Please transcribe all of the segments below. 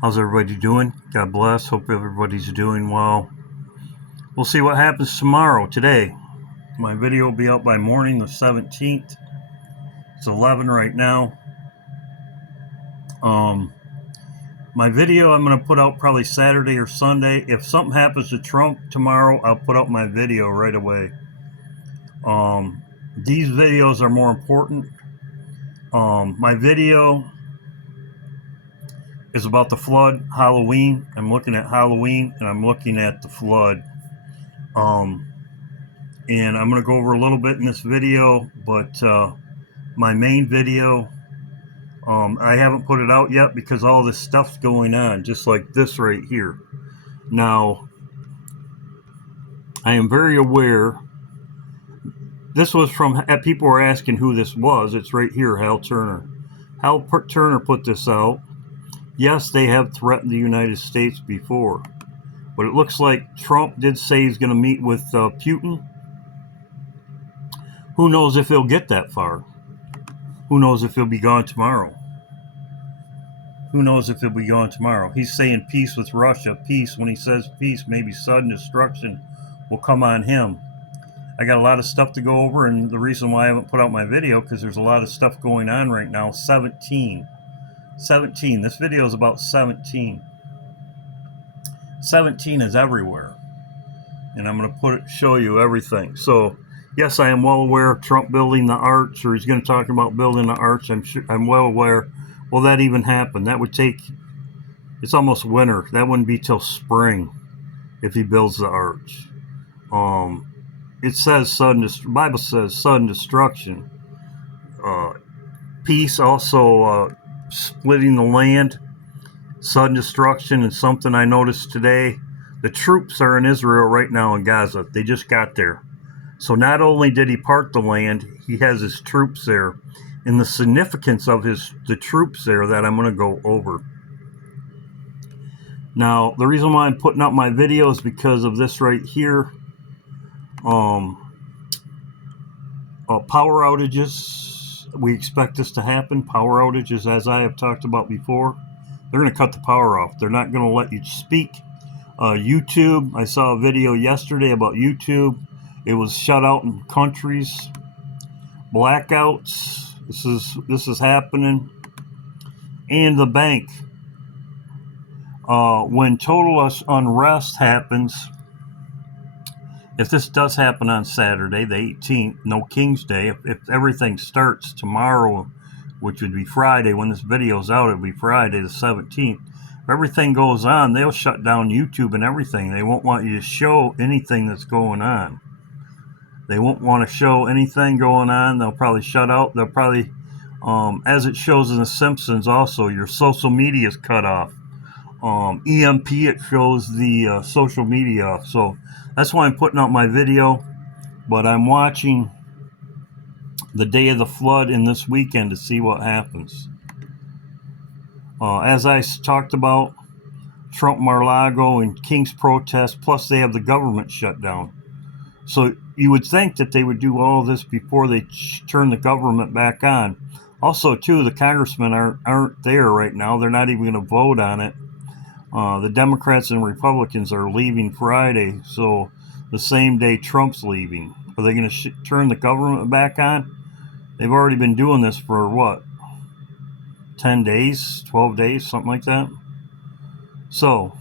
How's everybody doing? God bless. Hope everybody's doing well. We'll see what happens tomorrow. Today, my video will be out by morning the 17th. It's 11 right now. My video I'm going to put out probably Saturday or Sunday. If something happens to Trump tomorrow, I'll put out my video right away. These videos are more important. My video is about the flood, Halloween. I'm looking at Halloween and I'm looking at the flood. And I'm going to go over a little bit in this video, but my main video, I haven't put it out yet because all this stuff's going on, just like this right here. Now, I am very aware. This was from, people were asking who this was. It's right here, Hal Turner. Hal Turner put this out. Yes, they have threatened the United States before, but it looks like Trump did say he's going to meet with Putin. Who knows if he'll get that far? Who knows if he'll be gone tomorrow? Who knows if he'll be gone tomorrow? He's saying peace with Russia. Peace. When he says peace, maybe sudden destruction will come on him. I got a lot of stuff to go over, and the reason why I haven't put out my video, because there's a lot of stuff going on right now. 17. This video is about 17. 17 is everywhere. And I'm going to show you everything. So, yes, I am well aware of Trump building the arch, or he's going to talk about building the arch. I'm well aware. Will that even happen? That would take, it's almost winter. That wouldn't be till spring if he builds the arch. It says the Bible says sudden destruction. Peace, also splitting the land, sudden destruction, and something I noticed today. The troops are in Israel right now in Gaza. They just got there. So not only did he part the land, he has his troops there. And the significance of the troops there that I'm going to go over. Now, the reason why I'm putting out my video is because of this right here. Power outages. We expect this to happen. Power outages, as I have talked about before. They're going to cut the power off. They're not going to let you speak. YouTube, I saw a video yesterday about YouTube. It was shut out in countries. Blackouts. This is happening. And the bank. When total unrest happens, if this does happen on Saturday, the 18th, no King's Day, if everything starts tomorrow, which would be Friday, when this video's out, it'll be Friday the 17th. If everything goes on, they'll shut down YouTube and everything. They won't want you to show anything that's going on. They won't want to show anything going on. They'll probably shut out. They'll probably, as it shows in The Simpsons also, your social media is cut off. EMP, it shows the social media off. So that's why I'm putting out my video. But I'm watching the day of the flood in this weekend to see what happens. As I talked about, Trump, Mar-a-Lago, and King's protest, plus they have the government shut down. So you would think that they would do all this before they turn the government back on. Also, too, the congressmen aren't there right now. They're not even going to vote on it. The Democrats and Republicans are leaving Friday, so the same day Trump's leaving. Are they going to turn the government back on? They've already been doing this for, what, 10 days, 12 days, something like that? So,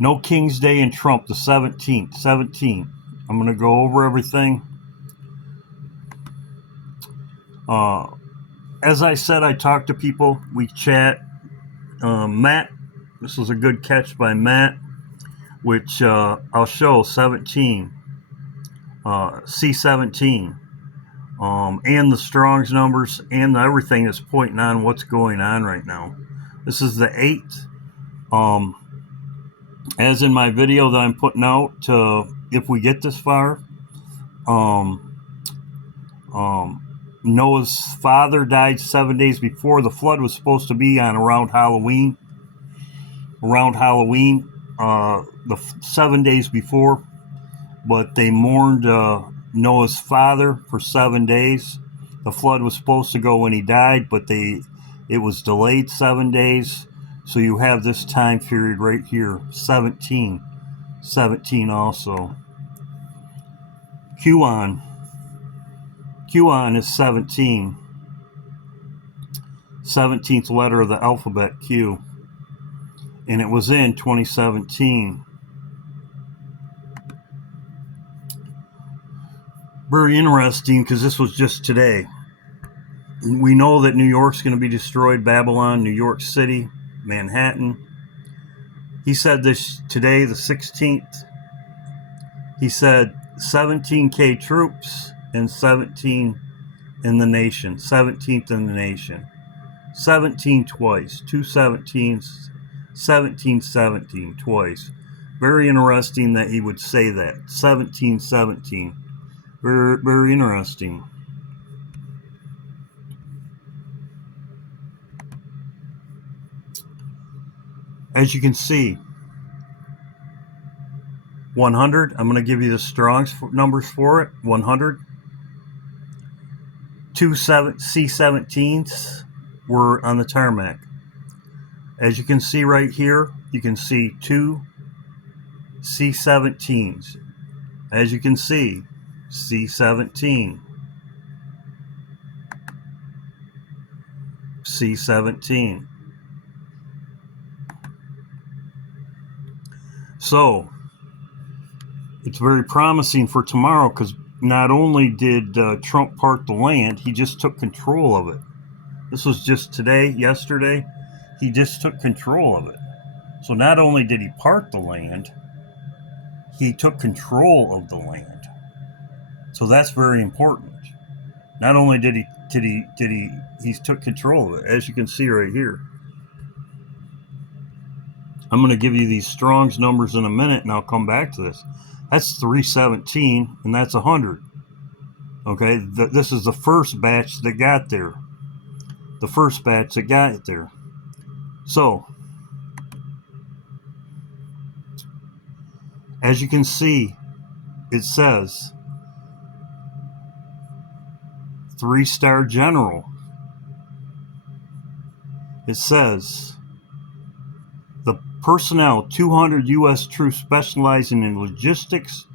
no King's Day in Trump, the 17th. I'm going to go over everything. As I said, I talk to people. We chat. Matt, this was a good catch by Matt, which I'll show 17. C17. And the Strong's numbers and everything that's pointing on what's going on right now. This is the 8th. As in my video that I'm putting out, if we get this far, Noah's father died 7 days before. The flood was supposed to be on around Halloween. The 7 days before, but they mourned Noah's father for 7 days. The flood was supposed to go when he died, but they It was delayed 7 days. So you have this time period right here, 17 also. QAnon is 17. 17th letter of the alphabet, Q. And it was in 2017. Very interesting, because this was just today. We know that New York's going to be destroyed, Babylon, New York City, Manhattan. He said this today, the 16th. He said 17K troops and 17 in the nation. 17th in the nation. 17 twice. 2 17s. 17 twice. Very interesting that he would say that. 17. Very, very interesting. As you can see, 100, I'm going to give you the Strong's numbers for it. 100. 2 C-17s were on the tarmac. As you can see right here, you can see 2 C-17s. As you can see, C-17. C-17. So, it's very promising for tomorrow, because not only did Trump part the land, he just took control of it. This was just today, yesterday. He just took control of it. So not only did he part the land, he took control of the land. So that's very important. Not only did he took control of it, as you can see right here. I'm going to give you these Strong's numbers in a minute, and I'll come back to this. That's 317, and that's 100. Okay, this is the first batch that got there. The first batch that got there. So, as you can see, it says 3-star general. It says the personnel, 200 U.S. troops specializing in logistics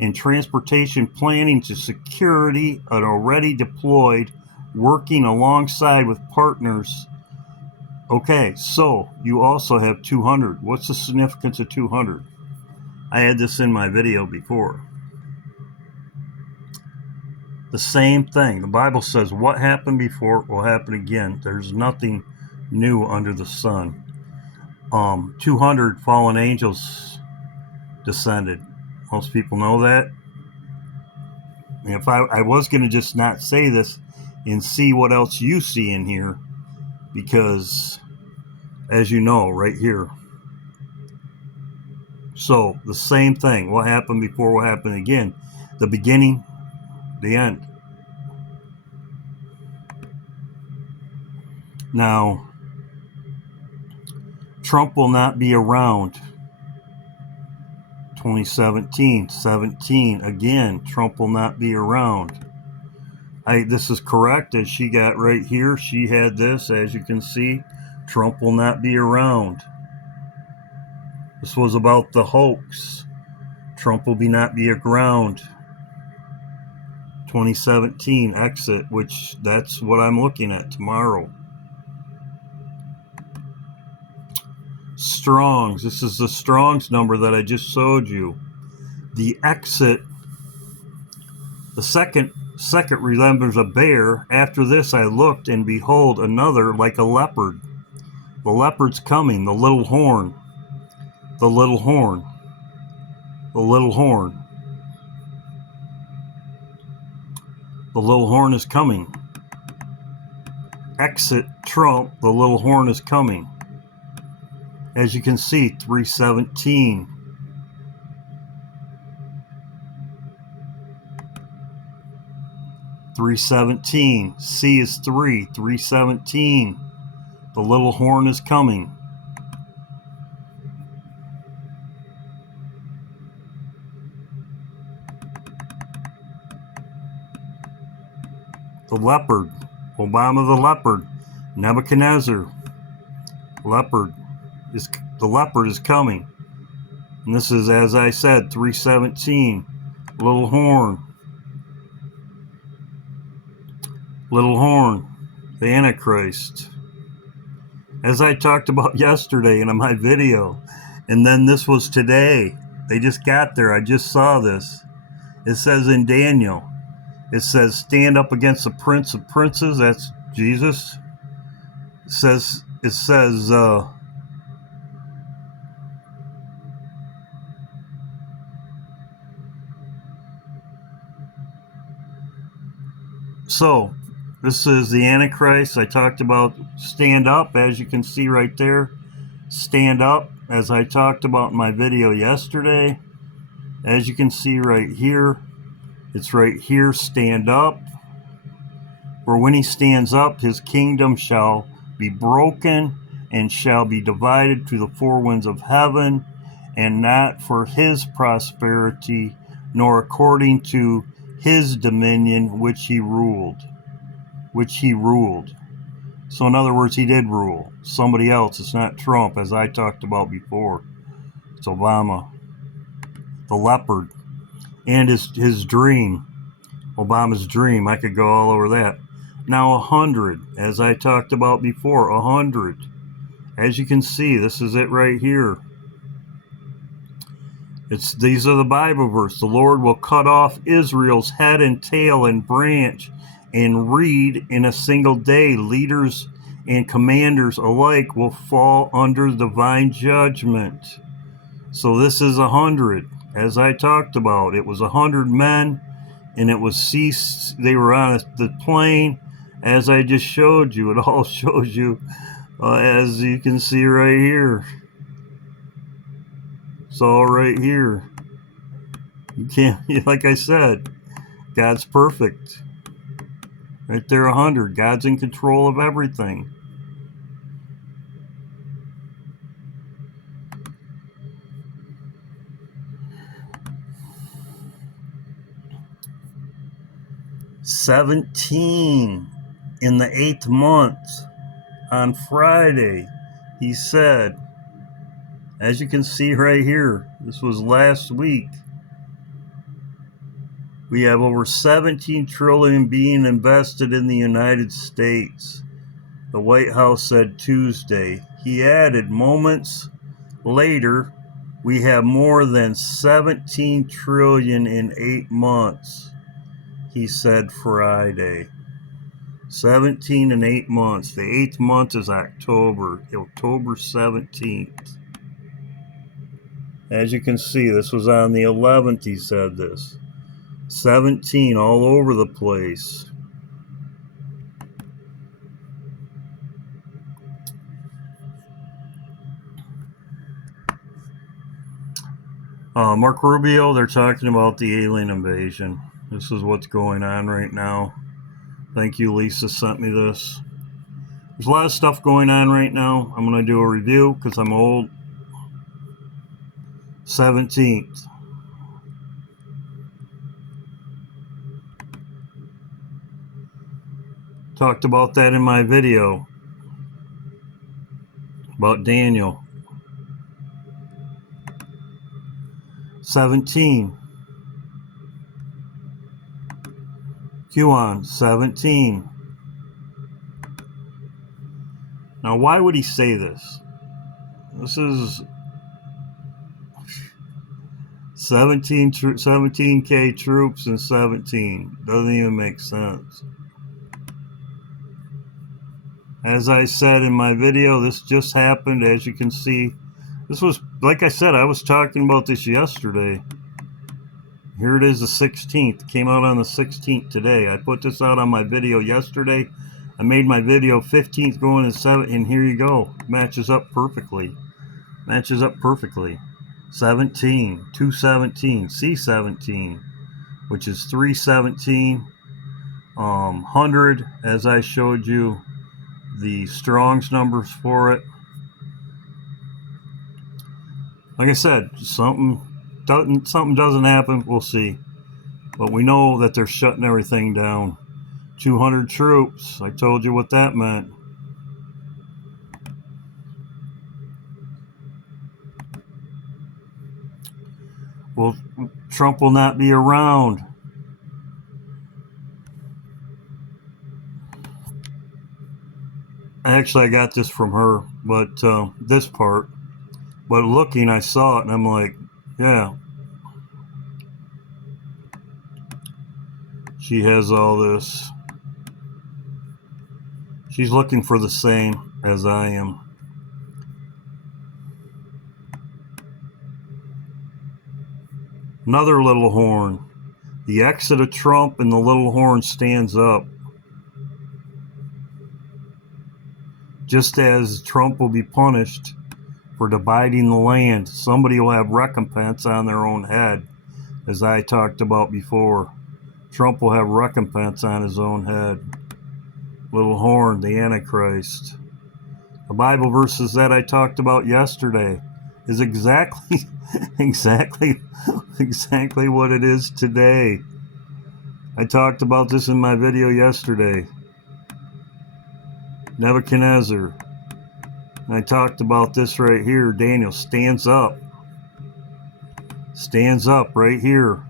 and transportation planning to security, are already deployed, working alongside with partners. Okay, so you also have 200. What's the significance of 200? I had this in my video before. The same thing. The Bible says what happened before will happen again. There's nothing new under the sun. 200 fallen angels descended. Most people know that. And if I was going to just not say this and see what else you see in here, because as you know, right here. So the same thing. What happened before will happen again. The beginning, the end. Now, Trump will not be around. 17 again. Trump will not be around. This is correct, as she got right here. She had this, as you can see. Trump will not be around. This was about the hoax. Trump will not be around. 2017 exit, which that's what I'm looking at tomorrow. Strong's. This is the Strong's number that I just showed you. The exit, the second resembles a bear. After this I looked, and behold, another like a leopard. The leopard's coming, the little horn. The little horn. The little horn. The little horn is coming. Exit Trump, the little horn is coming. As you can see, 317. C is 3. 317. The little horn is coming. The leopard. Obama the leopard. Nebuchadnezzar, leopard, the leopard is coming. And this is, as I said, 317. Little horn, the Antichrist. As I talked about yesterday in my video, and then this was today. They just got there. I just saw this. It says in Daniel, it says, stand up against the prince of princes. That's Jesus. It says, so this is the Antichrist. I talked about stand up, as you can see right there. Stand up, as I talked about in my video yesterday. As you can see right here, it's right here, stand up. For when he stands up, his kingdom shall be broken and shall be divided to the four winds of heaven, and not for his prosperity, nor according to his dominion which he ruled. So in other words, he did rule. Somebody else. It's not Trump, as I talked about before. It's Obama. The leopard. And his dream. Obama's dream. I could go all over that. Now 100, as I talked about before, 100. As you can see, this is it right here. These are the Bible verse. The Lord will cut off Israel's head and tail and branch and reed in a single day. Leaders and commanders alike will fall under divine judgment. So this is 100. As I talked about, it was 100 men, and it was ceased. They were on the plane, as I just showed you. It all shows you, as you can see right here. It's all right here. You can't, like I said, God's perfect. Right there, 100. God's in control of everything. "17 in the 8th month, on Friday," he said. As you can see right here, this was last week. We have over 17 trillion being invested in the United States. The White House said Tuesday. He added, moments later, we have more than 17 trillion in 8 months. He said Friday. 17 in 8 months. The 8th month is October 17th. As you can see, this was on the 11th, he said this. 17 all over the place. Mark Rubio, they're talking about the alien invasion. This is what's going on right now. Thank you, Lisa sent me this. There's a lot of stuff going on right now. I'm going to do a review because I'm old. 17th. Talked about that in my video about Daniel. 17. QAnon, 17. Now, why would he say this? This is 17K troops and 17. Doesn't even make sense. As I said in my video, this just happened. As you can see, this was, like I said, I was talking about this yesterday. Here it is, the 16th. Came out on the 16th today. I put this out on my video yesterday. I made my video 15th going to 7th, and here you go. Matches up perfectly. 17, 217, C17, which is 317, 100, as I showed you the Strong's numbers for it. Like I said, something doesn't happen, we'll see. But we know that they're shutting everything down. 200 troops, I told you what that meant. Trump will not be around. Actually, I got this from her, but this part. But looking, I saw it, and I'm like, yeah. She has all this. She's looking for the same as I am. Another little horn. The exit of Trump and the little horn stands up. Just as Trump will be punished for dividing the land, somebody will have recompense on their own head, as I talked about before. Trump will have recompense on his own head. Little horn, the Antichrist. The Bible verses that I talked about yesterday is exactly what it is today. I talked about this in my video yesterday. Nebuchadnezzar. And I talked about this right here. Daniel stands up. Stands up right here.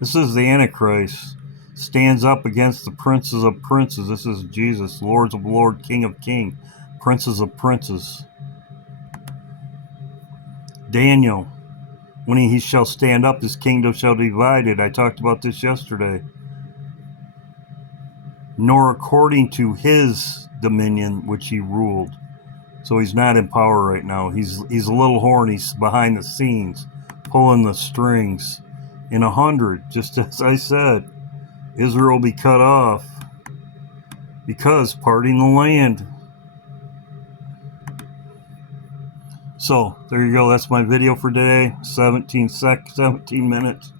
This is the Antichrist. Stands up against the princes of princes. This is Jesus, Lords of Lords, King of Kings, princes of princes. Daniel, when he shall stand up, his kingdom shall be divided. I talked about this yesterday. Nor according to his dominion which he ruled. So he's not in power right now. He's a little horn. He's behind the scenes, pulling the strings. In 100, just as I said, Israel will be cut off because parting the land. So there you go. That's my video for today. 17 minutes.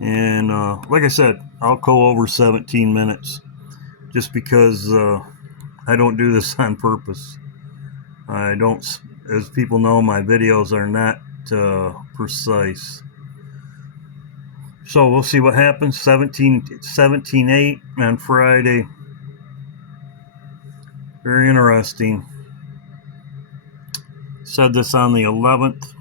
And like I said, I'll go over 17 minutes just because I don't do this on purpose. I don't, as people know, my videos are not precise. So we'll see what happens. 17:8 on Friday. Very interesting. Said this on the 11th.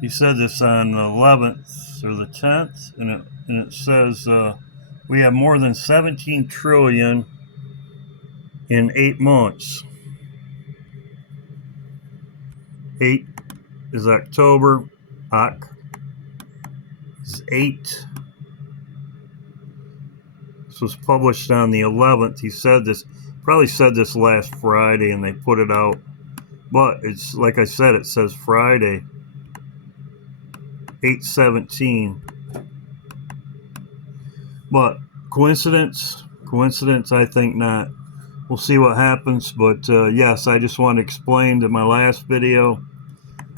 He said this on the 11th or the 10th, and it says we have more than 17 trillion in 8 months. 8 is October. Oc is 8. This was published on the 11th. He said this, probably said this last Friday, and they put it out. But it's like I said, it says Friday, 8/17. But coincidence? Coincidence? I think not. We'll see what happens. But yes, I just want to explain to my last video.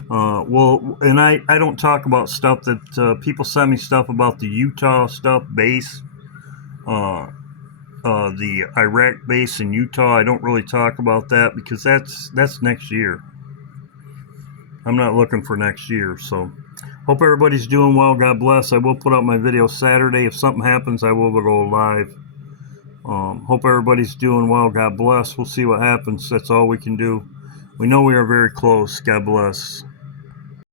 Well, and I don't talk about stuff that people send me stuff about the Utah stuff, base, the Iraq base in Utah. I don't really talk about that because that's next year. I'm not looking for next year. So hope everybody's doing well. God bless. I will put up my video Saturday. If something happens, I will go live. Hope everybody's doing well. God bless. We'll see what happens. That's all we can do. We know we are very close. God bless.